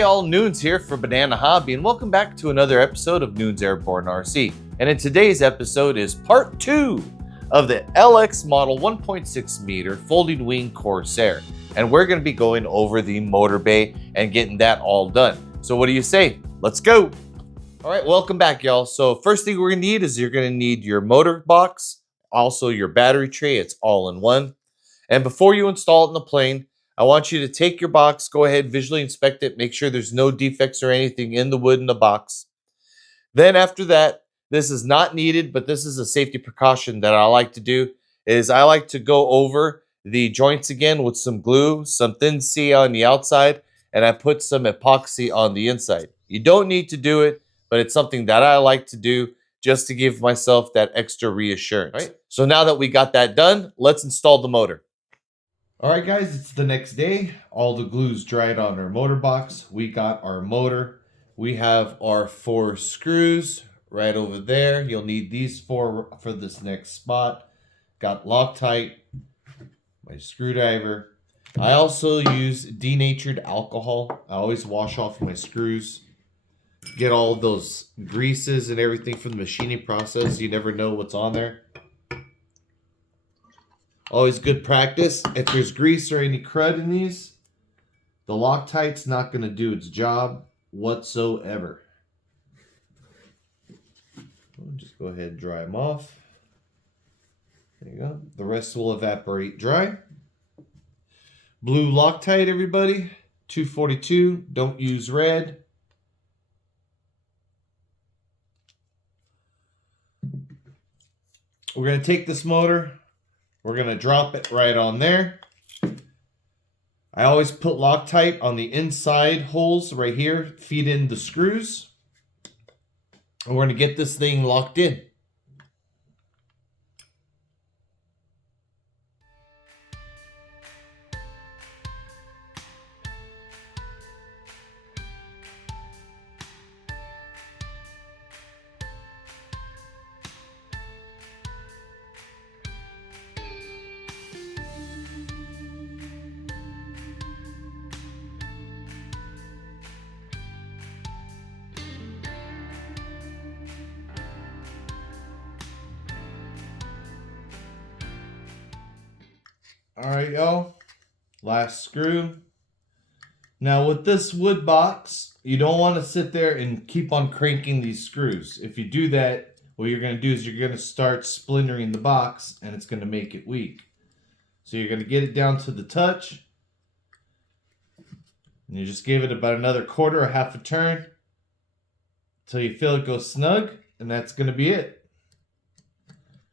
Hey all, Noons here for Banana Hobby, and welcome back to another episode of Noons Airborne RC. And in today's episode is part 2 of the LX model 1.6 meter folding wing Corsair. And we're going to be going over the motor bay and getting that all done. So what do you say? Let's go! Alright, welcome back y'all. So first thing we're going to need is you're going to need your motor box, also your battery tray. It's all in one. And before you install it in the plane, I want you to take your box, go ahead, visually inspect it, make sure there's no defects or anything in the wood in the box. Then after that, this is not needed, but this is a safety precaution that I like to do, is I like to go over the joints again with some glue, some thin C on the outside, and I put some epoxy on the inside. You don't need to do it, but it's something that I like to do just to give myself that extra reassurance. Right? So now that we got that done, let's install the motor. Alright guys, it's the next day. All the glue's dried on our motor box. We got our motor. We have our 4 screws right over there. You'll need these 4 for this next spot. Got Loctite, my screwdriver. I also use denatured alcohol. I always wash off my screws. Get all of those greases and everything from the machining process. You never know what's on there. Always good practice. If there's grease or any crud in these, the Loctite's not going to do its job whatsoever. We'll just go ahead and dry them off. There you go. The rest will evaporate dry. Blue Loctite, everybody. 242. Don't use red. We're going to take this motor. We're going to drop it right on there. I always put Loctite on the inside holes right here. Feed in the screws. And we're going to get this thing locked in. Alright, y'all. Last screw. Now, with this wood box, you don't want to sit there and keep on cranking these screws. If you do that, what you're going to do is you're going to start splintering the box, and it's going to make it weak. So you're going to get it down to the touch. And you just give it about another quarter or half a turn until you feel it go snug, and that's going to be it.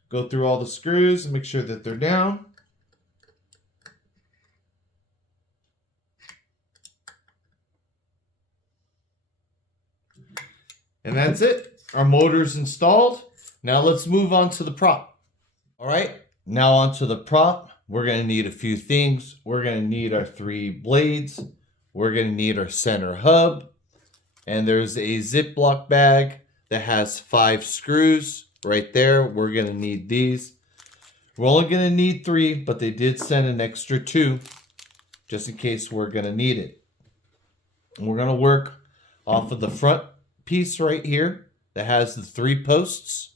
Go through all the screws and make sure that they're down. And that's it. Our motor's installed. Now let's move on to the prop. All right, now onto the prop. We're going to need a few things. We're going to need our 3 blades. We're going to need our center hub. And there's a Ziploc bag that has 5 screws right there. We're going to need these. We're only going to need 3, but they did send an extra 2 just in case we're going to need it. And we're going to work off of the front piece right here that has the 3 posts,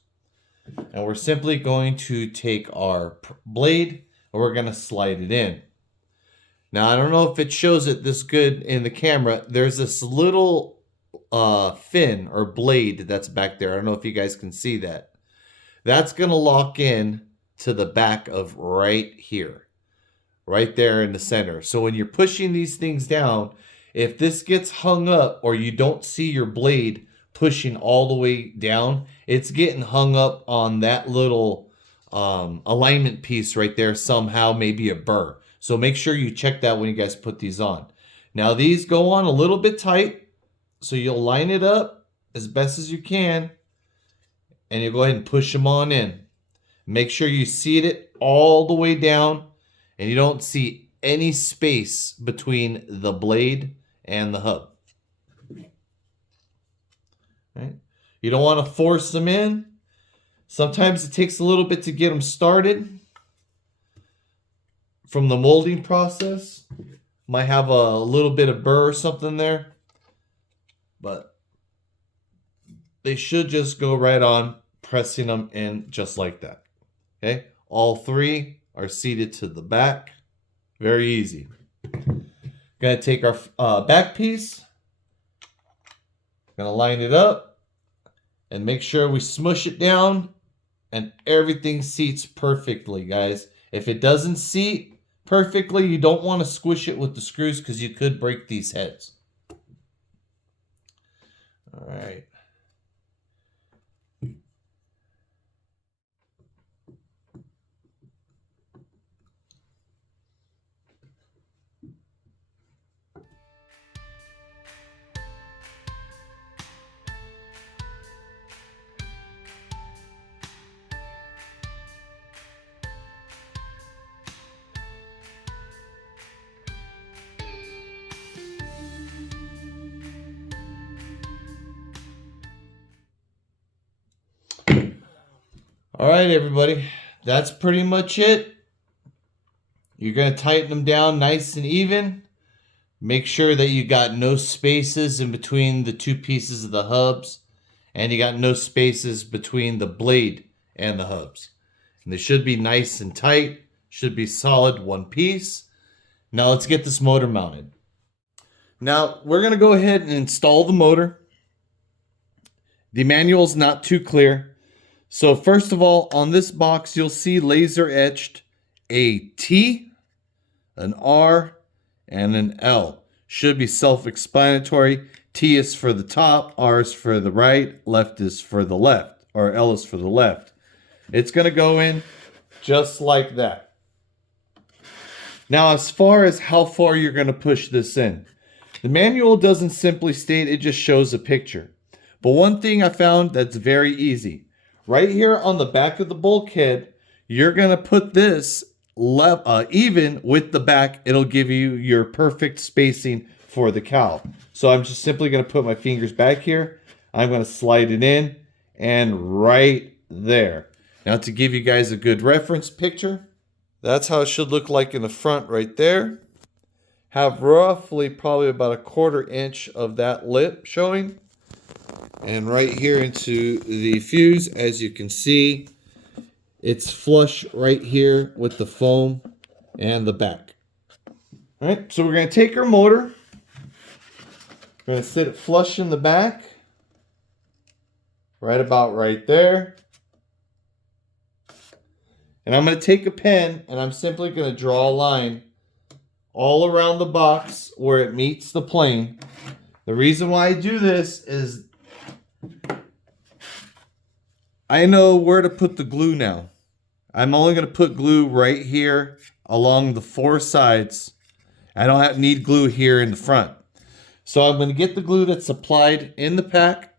and we're simply going to take our blade and we're going to slide it in. Now I don't know if it shows it this good in the camera. There's this little fin or blade that's back there. I don't know if you guys can see that. That's going to lock in to the back of right here, right there in the center. So when you're pushing these things down, if this gets hung up or you don't see your blade pushing all the way down, it's getting hung up on that little alignment piece right there somehow, maybe a burr. So make sure you check that when you guys put these on. Now these go on a little bit tight, so you'll line it up as best as you can, and you go ahead and push them on in. Make sure you seat it all the way down, and you don't see any space between the blade and the hub. Right? You don't want to force them in. Sometimes it takes a little bit to get them started from the molding process. Might have a little bit of burr or something there. but they should just go right on, pressing them in just like that. Okay, all three are seated to the back. Very easy. Gonna take our back piece, gonna line it up and make sure we smush it down and everything seats perfectly, guys. If it doesn't seat perfectly, you don't want to squish it with the screws because you could break these heads. All right. All right, everybody, that's pretty much it. You're going to tighten them down nice and even. Make sure that you got no spaces in between the two pieces of the hubs, and you got no spaces between the blade and the hubs. And they should be nice and tight, should be solid one piece. Now let's get this motor mounted. Now we're going to go ahead and install the motor. The manual's not too clear. So first of all, on this box, you'll see laser etched a T, an R, and an L. Should be self-explanatory. T is for the top, R is for the right, left is for the left, or L is for the left. It's going to go in just like that. Now, as far as how far you're going to push this in, the manual doesn't simply state, it just shows a picture. But one thing I found that's very easy. Right here on the back of the bulkhead, you're going to put this even with the back. It'll give you your perfect spacing for the cowl. So I'm just simply going to put my fingers back here. I'm going to slide it in and right there. Now to give you guys a good reference picture, that's how it should look like in the front right there. Have roughly probably about 1/4 inch of that lip showing. And right here into the fuse, as you can see, it's flush right here with the foam and the back. All right, so we're going to take our motor. We're going to sit it flush in the back. Right about right there. And I'm going to take a pen and I'm simply going to draw a line all around the box where it meets the plane. The reason why I do this is I know where to put the glue now. I'm only going to put glue right here along the 4 sides. I don't need glue here in the front. So I'm going to get the glue that's supplied in the pack,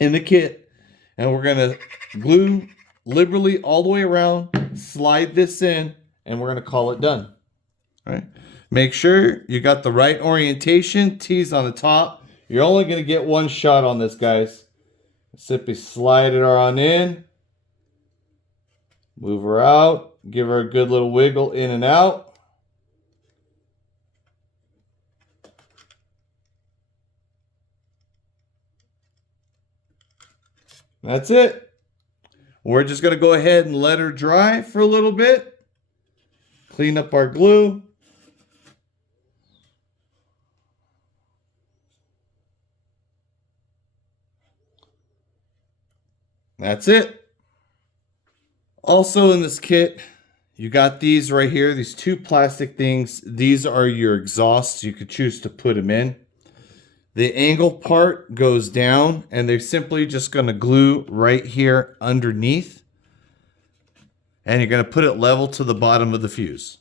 in the kit, and we're going to glue liberally all the way around, slide this in, and we're going to call it done. All right. Make sure you got the right orientation. T's on the top. You're only going to get one shot on this, guys. Simply slide it on in. Move her out. Give her a good little wiggle in and out. That's it. We're just going to go ahead and let her dry for a little bit. Clean up our glue. That's it. Also in this kit, you got these right here, these 2 plastic things. These are your exhausts. You could choose to put them in. The angle part goes down and they're simply just going to glue right here underneath. And you're going to put it level to the bottom of the fuse.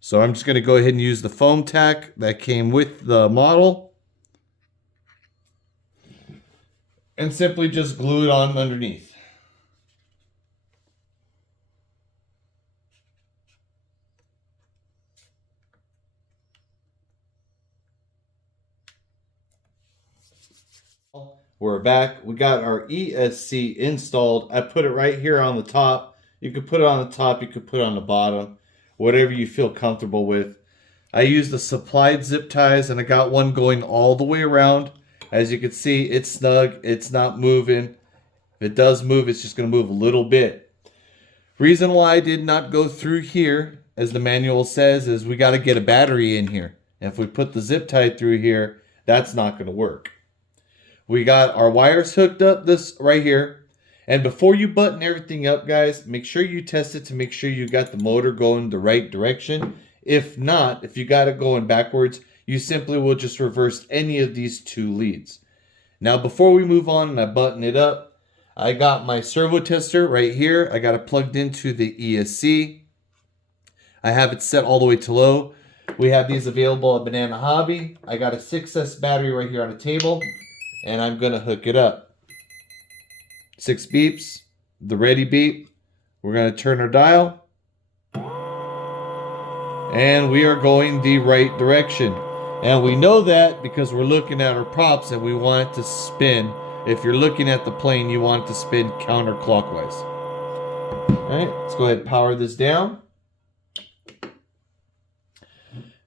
So I'm just going to go ahead and use the foam tack that came with the model. And simply just glue it on underneath. We're back. We got our ESC installed. I put it right here on the top. You could put it on the top. You could put it on the bottom. Whatever you feel comfortable with. I used the supplied zip ties and I got one going all the way around. As you can see, it's snug. It's not moving. If it does move, it's just going to move a little bit. Reason why I did not go through here, as the manual says, is we got to get a battery in here. And if we put the zip tie through here, that's not going to work. We got our wires hooked up this right here. And before you button everything up, guys, make sure you test it to make sure you got the motor going the right direction. If not, if you got it going backwards, you simply will just reverse any of these two leads. Now, before we move on and I button it up, I got my servo tester right here. I got it plugged into the ESC. I have it set all the way to low. We have these available at Banana Hobby. I got a 6S battery right here on a table, and I'm going to hook it up. 6 beeps, the ready beep. We're going to turn our dial. And we are going the right direction. And we know that because we're looking at our props and we want it to spin. If you're looking at the plane, you want it to spin counterclockwise. All right, let's go ahead and power this down.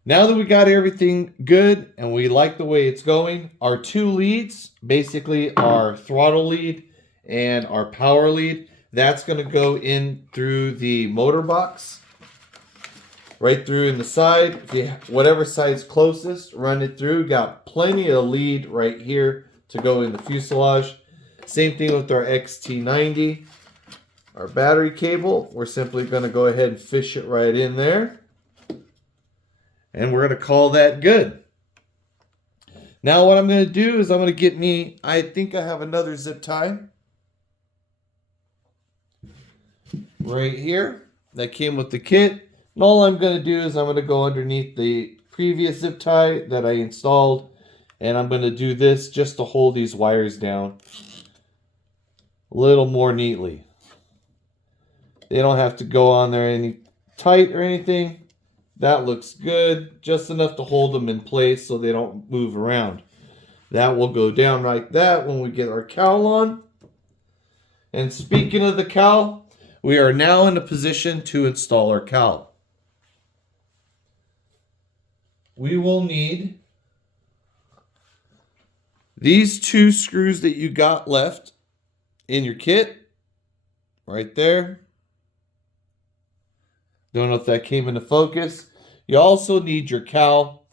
Now that we got everything good and we like the way it's going, our two leads, basically our throttle lead and our power lead, that's going to go in through the motor box. Right through in the side. If you, whatever side's closest, run it through. Got plenty of lead right here to go in the fuselage. Same thing with our XT90. Our battery cable, we're simply going to go ahead and fish it right in there. And we're going to call that good. Now what I'm going to do is I'm going to get me, I think I have another zip tie. Right here. That came with the kit. And all I'm going to do is I'm going to go underneath the previous zip tie that I installed. And I'm going to do this just to hold these wires down a little more neatly. They don't have to go on there any tight or anything. That looks good. Just enough to hold them in place so they don't move around. That will go down like that when we get our cowl on. And speaking of the cowl, we are now in a position to install our cowl. We will need these two screws that you got left in your kit. Right there. Don't know if that came into focus. You also need your cowl.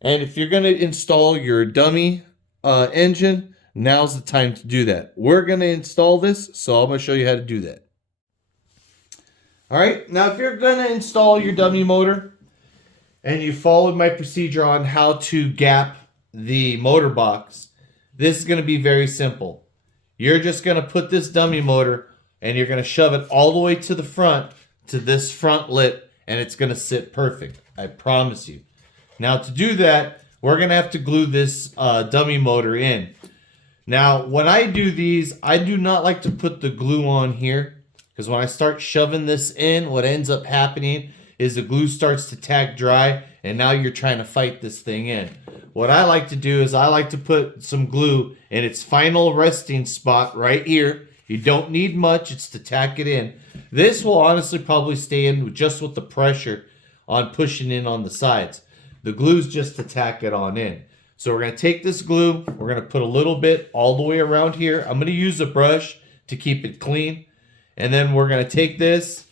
And if you're going to install your dummy engine, now's the time to do that. We're going to install this, so I'm going to show you how to do that. All right, now if you're going to install your dummy motor and you followed my procedure on how to gap the motor box, this is going to be very simple. You're just going to put this dummy motor and you're going to shove it all the way to the front, to this front lip, and it's going to sit perfect. I promise you. Now to do that, we're going to have to glue this dummy motor in. Now when I do these, I do not like to put the glue on here, because when I start shoving this in, what ends up happening is the glue starts to tack dry, and now you're trying to fight this thing in. What I like to do is I like to put some glue in its final resting spot right here. You don't need much, it's to tack it in. This will honestly probably stay in just with the pressure on pushing in on the sides. The glue's just to tack it on in. So we're going to take this glue, we're going to put a little bit all the way around here. I'm going to use a brush to keep it clean. And then we're going to take this,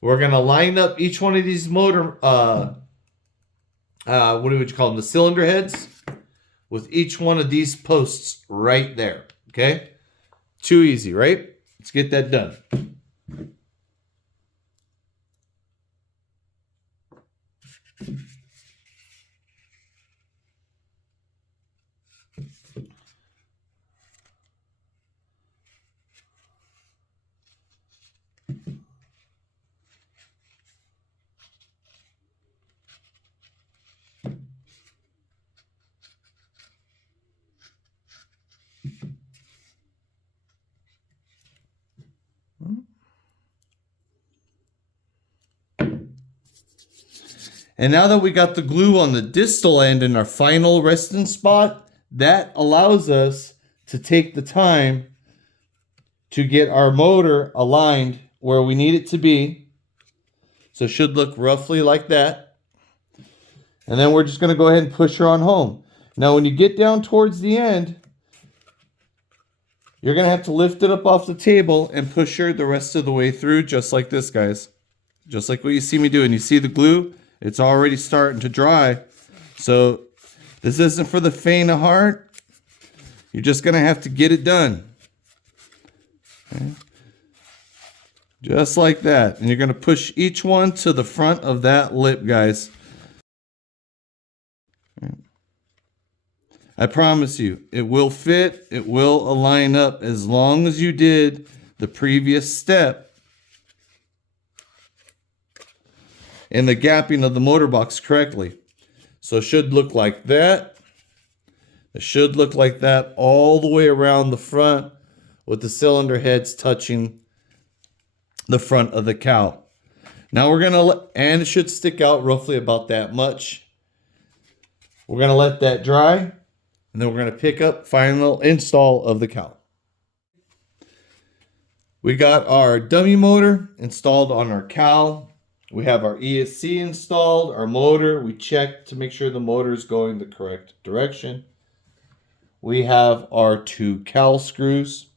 we're going to line up each one of these motor, what would you call them, the cylinder heads, with each one of these posts right there, okay? Too easy, right? Let's get that done. And now that we got the glue on the distal end in our final resting spot, that allows us to take the time to get our motor aligned where we need it to be. So it should look roughly like that. And then we're just going to go ahead and push her on home. Now when you get down towards the end, you're going to have to lift it up off the table and push her the rest of the way through, just like this, guys. Just like what you see me doing. You see the glue? It's already starting to dry. So this isn't for the faint of heart. You're just going to have to get it done. Okay. Just like that. And you're going to push each one to the front of that lip, guys. I promise you, it will fit. It will align up as long as you did the previous step in the gapping of the motor box correctly. So it should look like that. It should look like that all the way around the front with the cylinder heads touching the front of the cowl. Now we're gonna and it should stick out roughly about that much. We're gonna let that dry, and then we're gonna pick up final install of the cowl. We got our dummy motor installed on our cowl. We have our ESC installed, our motor. We checked to make sure the motor is going the correct direction. We have our 2 cowl screws.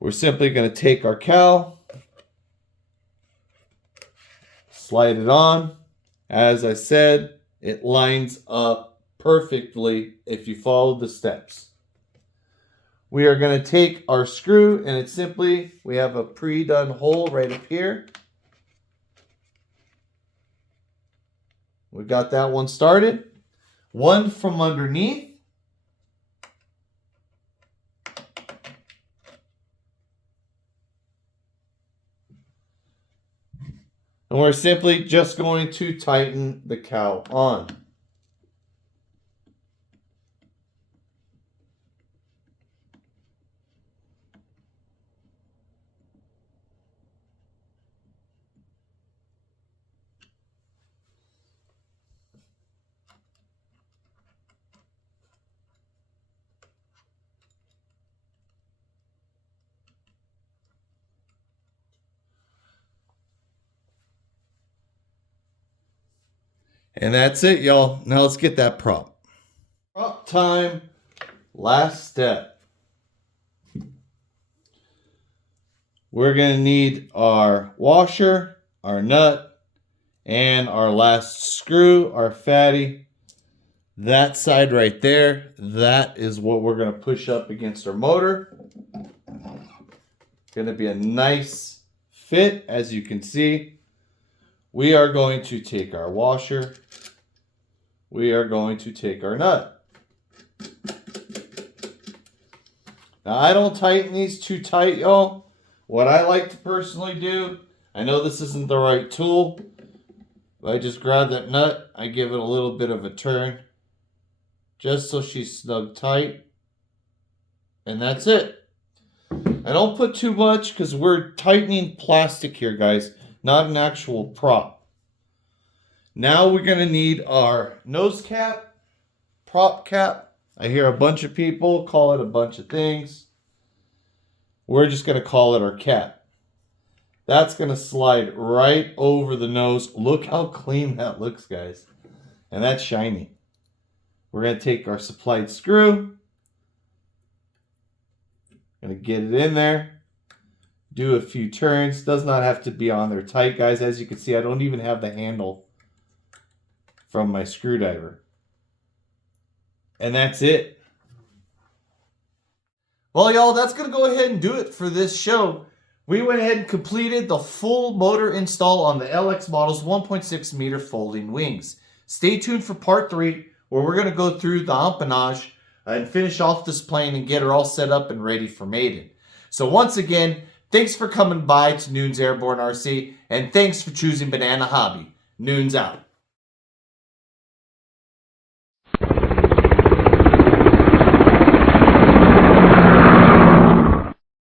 We're simply going to take our cowl, slide it on. As I said, it lines up perfectly if you follow the steps. We are going to take our screw, and it's simply, we have a pre-done hole right up here. We got that one started. One from underneath. And we're simply just going to tighten the cowl on. And that's it, y'all. Now let's get that prop. Prop time, last step. We're going to need our washer, our nut, and our last screw, our fatty. That side right there, that is what we're going to push up against our motor. Going to be a nice fit, as you can see. We are going to take our washer. We are going to take our nut. Now, I don't tighten these too tight, y'all. What I like to personally do, I know this isn't the right tool, but I just grab that nut, I give it a little bit of a turn, just so she's snug tight, and that's it. I don't put too much because we're tightening plastic here, guys, not an actual prop. Now we're going to need our nose cap, prop cap. I hear a bunch of people call it a bunch of things. We're just going to call it our cap. That's going to slide right over the nose. Look how clean that looks, guys. And that's shiny. We're going to take our supplied screw. Going to get it in there. Do a few turns. Does not have to be on there tight, guys. As you can see, I don't even have the handle from my screwdriver. And that's it. Well, y'all, that's going to go ahead and do it for this show. We went ahead and completed the full motor install on the LX model's 1.6 meter folding wings. Stay tuned for part 3, where we're going to go through the empennage and finish off this plane and get her all set up and ready for mating. So once again, thanks for coming by to Noon's Airborne RC, and thanks for choosing Banana Hobby. Noon's out.